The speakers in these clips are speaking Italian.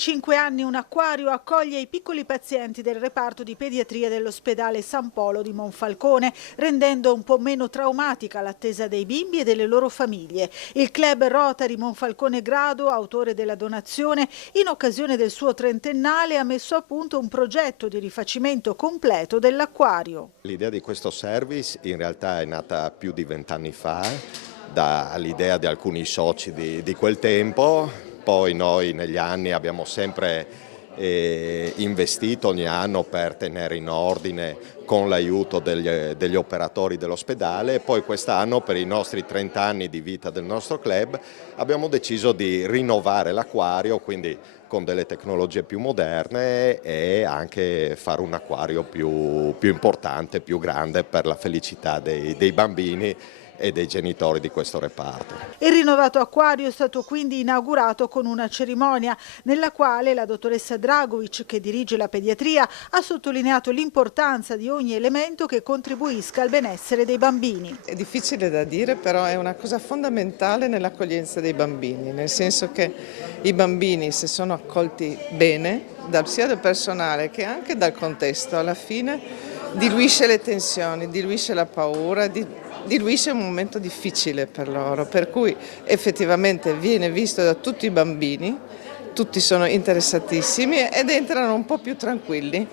25 anni un acquario accoglie i piccoli pazienti del reparto di pediatria dell'ospedale San Polo di Monfalcone, rendendo un po' meno traumatica l'attesa dei bimbi e delle loro famiglie. Il club Rotary Monfalcone Grado, autore della donazione, in occasione del suo trentennale ha messo a punto un progetto di rifacimento completo dell'acquario. L'idea di questo service in realtà è nata più di 20 anni fa, dall'idea di alcuni soci di quel tempo. Poi noi negli anni abbiamo sempre investito ogni anno per tenere in ordine con l'aiuto degli operatori dell'ospedale, e poi quest'anno, per i nostri 30 anni di vita del nostro club, abbiamo deciso di rinnovare l'acquario, quindi con delle tecnologie più moderne, e anche fare un acquario più importante, più grande, per la felicità dei bambini e dei genitori di questo reparto. Il rinnovato acquario è stato quindi inaugurato con una cerimonia nella quale la dottoressa Dragovic, che dirige la pediatria, ha sottolineato l'importanza di ogni elemento che contribuisca al benessere dei bambini. È difficile da dire, però è una cosa fondamentale nell'accoglienza dei bambini, nel senso che i bambini, se sono accolti bene, sia dal personale che anche dal contesto, alla fine diluisce le tensioni, diluisce la paura, diluisce un momento difficile per loro, per cui effettivamente viene visto da tutti i bambini, tutti sono interessatissimi ed entrano un po' più tranquilli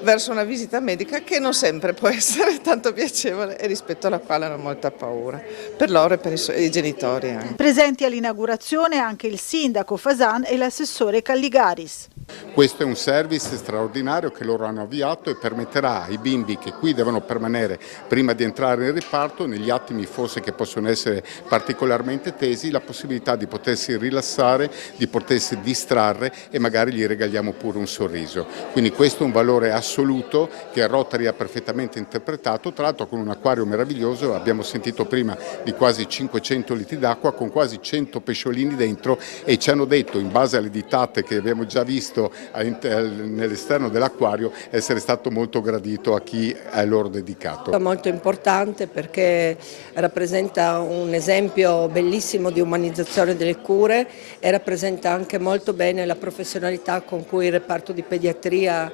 verso una visita medica che non sempre può essere tanto piacevole e rispetto alla quale hanno molta paura, per loro e per i genitori anche. Presenti all'inaugurazione anche il sindaco Fasan e l'assessore Calligaris. Questo è un service straordinario che loro hanno avviato e permetterà ai bimbi che qui devono permanere prima di entrare nel reparto, negli attimi forse che possono essere particolarmente tesi, la possibilità di potersi rilassare, di potersi distrarre, e magari gli regaliamo pure un sorriso. Quindi questo è un valore assoluto che Rotary ha perfettamente interpretato, tra l'altro con un acquario meraviglioso. Abbiamo sentito prima di quasi 500 litri d'acqua con quasi 100 pesciolini dentro, e ci hanno detto, in base alle ditate che abbiamo già visto nell'esterno dell'acquario, essere stato molto gradito a chi è loro dedicato. È molto importante perché rappresenta un esempio bellissimo di umanizzazione delle cure e rappresenta anche molto bene la professionalità con cui il reparto di pediatria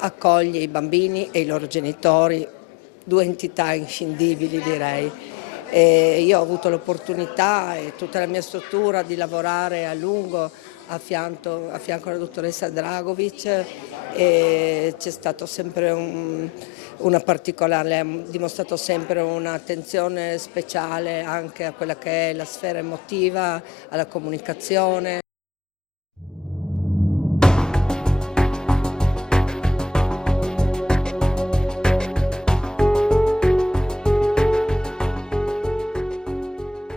accoglie i bambini e i loro genitori, due entità inscindibili, direi. Io ho avuto l'opportunità e tutta la mia struttura di lavorare a lungo a fianco alla dottoressa Dragovic, e c'è stato sempre una particolare, lei ha dimostrato sempre un'attenzione speciale anche a quella che è la sfera emotiva, alla comunicazione.